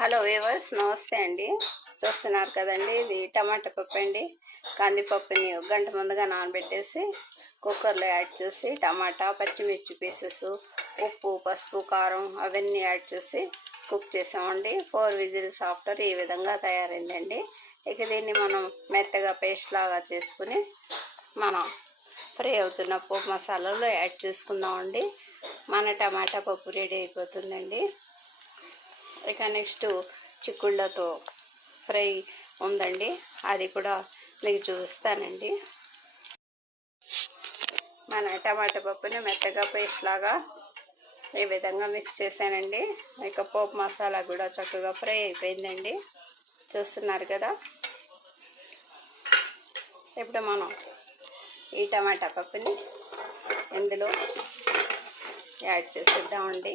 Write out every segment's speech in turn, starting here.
Hello viewers, నమస్తే అండి. చూస్తున్నారు కదండి, ఇది టమాటా పప్పు అండి. కందిపప్పుని ఒక గంట ముందుగా నానబెట్టేసి కుక్కర్లో యాడ్ చేసి టమాటా, పచ్చిమిర్చి పీసెస్, ఉప్పు, పసుపు, కారం అవన్నీ యాడ్ చేసి కుక్ చేసామండి. 4 విజిల్స్ ఆఫ్టర్ ఈ విధంగా తయారైందండి. ఇక దీన్ని మనం మెత్తగా పేస్ట్ లాగా చేసుకుని మనం ఫ్రై అవుతున్న పోపు మసాలాలో యాడ్ చేసుకుందామండి. మన టమాటా పప్పు రెడీ అయిపోతుందండి. ఇక నెక్స్ట్ చిక్కుళ్ళతో ఫ్రై ఉందండి, అది కూడా మీకు చూపిస్తానండి. మన టమాటా పప్పుని మెత్తగా పేస్ట్ లాగా ఈ విధంగా మిక్స్ చేశానండి. ఇక పోపు మసాలా కూడా చక్కగా ఫ్రై అయిపోయిందండి, చూస్తున్నారు కదా. ఇప్పుడు మనం ఈ టమాటా పప్పుని ఇందులో యాడ్ చేసేద్దామండి.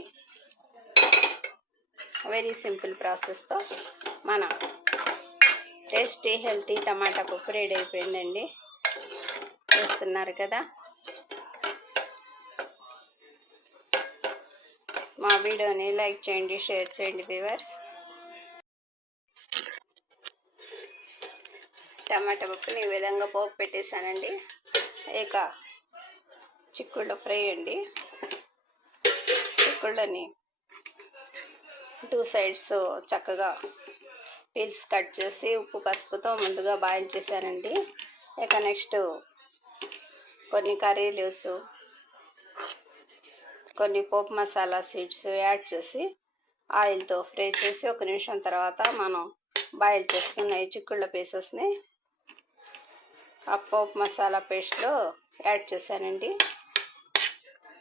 వెరీ సింపుల్ ప్రాసెస్తో మన టేస్టీ హెల్తీ టమాటా పప్పు రెడీ అయిపోయిందండి, చూస్తున్నారు కదా. మా వీడియోని లైక్ చేయండి, షేర్ చేయండి వ్యూవర్స్. టమాటా పప్పుని ఈ విధంగా పోపు పెట్టేశానండి. ఇక చిక్కుళ్ళ ఫ్రై అండి. చిక్కుళ్ళని 2 సైడ్స్ చక్కగా పీల్స్ కట్ చేసి ఉప్పు పసుపుతో ముందుగా బాయిల్ చేశానండి. ఇక నెక్స్ట్ కొన్ని కర్రీ లీవ్స్, కొన్ని పోపు మసాలా సీడ్స్ యాడ్ చేసి ఆయిల్తో ఫ్రై చేసి 1 నిమిషం తర్వాత మనం బాయిల్ చేసుకున్న ఈ చిక్కుళ్ళ పీసెస్ని ఆ పోపు మసాలా పేస్ట్లో యాడ్ చేశానండి.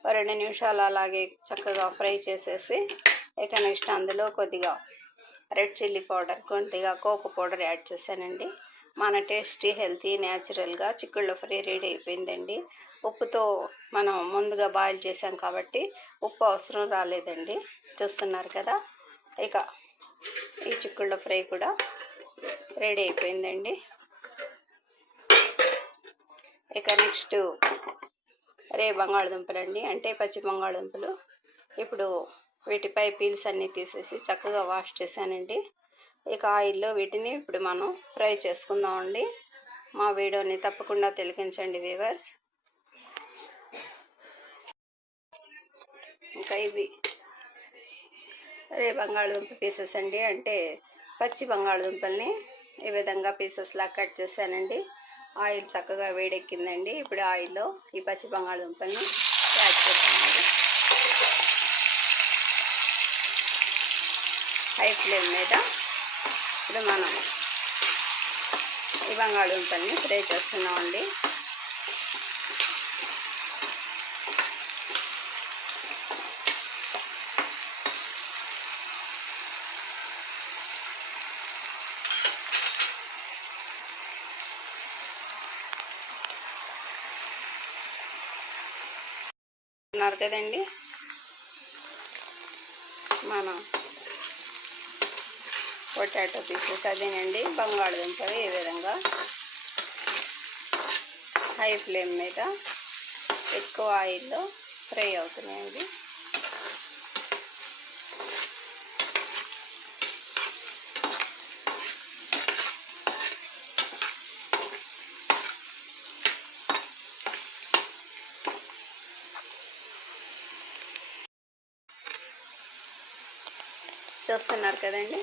2 నిమిషాలు అలాగే చక్కగా ఫ్రై చేసేసి ఇక నెక్స్ట్ అందులో కొద్దిగా రెడ్ చిల్లీ పౌడర్, కొద్దిగా కోకో పౌడర్ యాడ్ చేశానండి. మన టేస్టీ హెల్తీ న్యాచురల్గా చిక్కుళ్ళ ఫ్రై రెడీ అయిపోయిందండి. ఉప్పుతో మనం ముందుగా బాయిల్ చేసాం కాబట్టి ఉప్పు అవసరం రాలేదండి, చూస్తున్నారు కదా. ఇక ఈ చిక్కుళ్ళ ఫ్రై కూడా రెడీ అయిపోయిందండి. ఇక నెక్స్ట్ బంగాళదుంపలు అండి, అంటే పచ్చి బంగాళదుంపలు. ఇప్పుడు వీటిపై పీల్స్ అన్నీ తీసేసి చక్కగా వాష్ చేశానండి. ఇక ఆయిల్లో వీటిని ఇప్పుడు మనం ఫ్రై చేసుకుందామండి. మా వీడియోని తప్పకుండా తిలకించండి వ్యూవర్స్. ఇంకా ఇవి బంగాళదుంప పీసెస్ అండి, అంటే పచ్చి బంగాళదుంపల్ని ఈ విధంగా పీసెస్లా కట్ చేశానండి. ఆయిల్ చక్కగా వేడెక్కిందండి. ఇప్పుడు ఆయిల్లో ఈ పచ్చి బంగాళదుంపల్ని యాడ్ చేశానండి. హై ఫ్లేమ్ మీద ఇప్పుడు మనం ఈ బంగాళదుంపల్ని ఫ్రై చేస్తున్నామండి. ఉన్నారు కదండి, మన పొటాటో పీసెస్ అదేనండి, బంగాళదుంపలు ఈ విధంగా హై ఫ్లేమ్ మీద ఎక్కువ ఆయిల్లో ఫ్రై అవుతున్నాయండి. చూస్తున్నారు కదండి,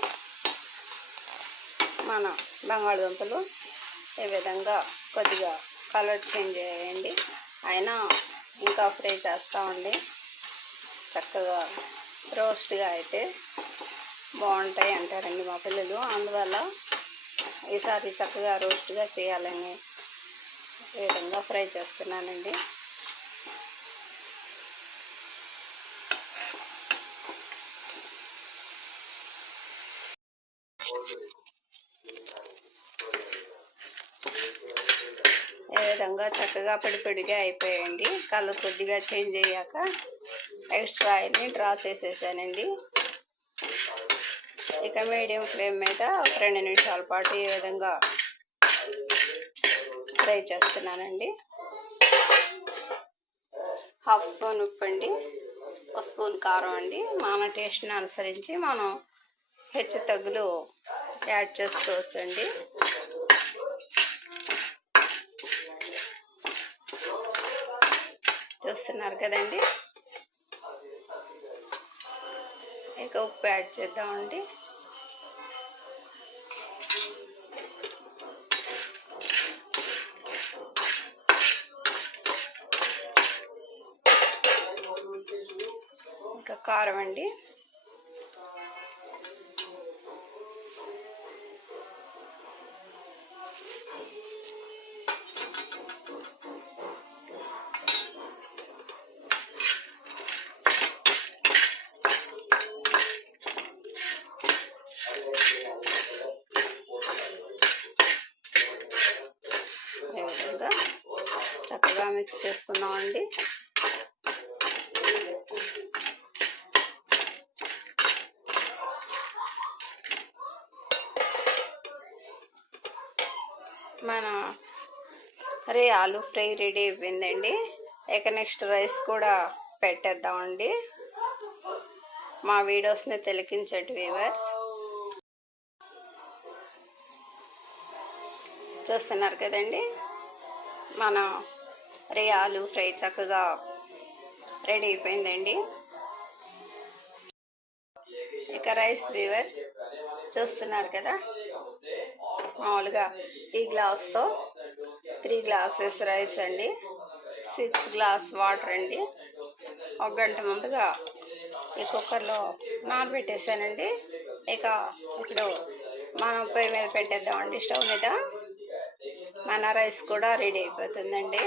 మన బంగాళదుంపలు ఈ విధంగా కొద్దిగా కలర్ చేంజ్ అయ్యాయండి. అయినా ఇంకా ఫ్రై చేస్తామండి. చక్కగా రోస్ట్గా అయితే బాగుంటాయి అంటారండి మా పిల్లలు, అందువల్ల ఈసారి చక్కగా రోస్ట్గా చేయాలని ఈ విధంగా ఫ్రై చేస్తున్నానండి. ఈ విధంగా చక్కగా పొడిగా అయిపోయాయండి. కలర్ కొద్దిగా చేంజ్ అయ్యాక ఎక్స్ట్రా ఆయిల్ని డ్రా చేసేసానండి. ఇక మీడియం ఫ్లేమ్ మీద 2 నిమిషాల పాటు ఈ విధంగా ఫ్రై చేస్తున్నానండి. 1/2 స్పూన్ ఉప్పు అండి, 1 స్పూన్ కారం అండి. మన టేస్ట్ని అనుసరించి మనం హెచ్చు తగ్గులు యాడ్ చేసుకోవచ్చండి. చూస్తున్నారు కదండి. ఇక ఉప్పు యాడ్ చేద్దామండి. ఇంకా కారం అండి. ఈ విధంగా చక్కగా మిక్స్ చేసుకుందామండి. మన ఆలు ఫ్రై రెడీ అయిపోయిందండి. ఇక నెక్స్ట్ రైస్ కూడా పెట్టేద్దామండి. మా వీడియోస్ని తిలకించండి వ్యూవర్స్. చూస్తున్నారు కదండి, మన ఆలు ఫ్రై చక్కగా రెడీ అయిపోయిందండి. ఇక రైస్ వ్యూవర్స్ చూస్తున్నారు కదా, మామూలుగా ఈ గ్లాస్తో 3 గ్లాసెస్ రైస్ అండి, 6 గ్లాస్ వాటర్ అండి. 1 గంట ముందుగా ఈ కుక్కర్లో నానబెట్టేసానండి. ఇక ఇప్పుడు మనం పొయ్యి మీద పెట్టేద్దామండి, స్టవ్ మీద. మన రైస్ కూడా రెడీ అయిపోతుందండి.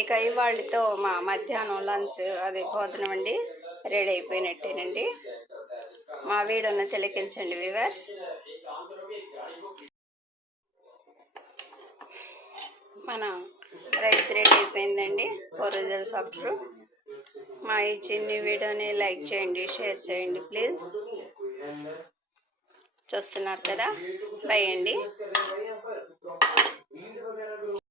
ఇక ఇవాళతో మా మధ్యాహ్నం లంచ్ అది భోజనం అండి రెడీ అయిపోయినట్టేనండి. మా వీడియోని తిలకించండి వ్యూవర్స్. మన రైస్ రెడీ అయిపోయిందండి. 4 రిజల్ట్స్ ఆఫ్టర్. మా ఈ చిన్ని వీడియోని లైక్ చేయండి, షేర్ చేయండి ప్లీజ్. చూస్తున్నారు కదా, బై అండి.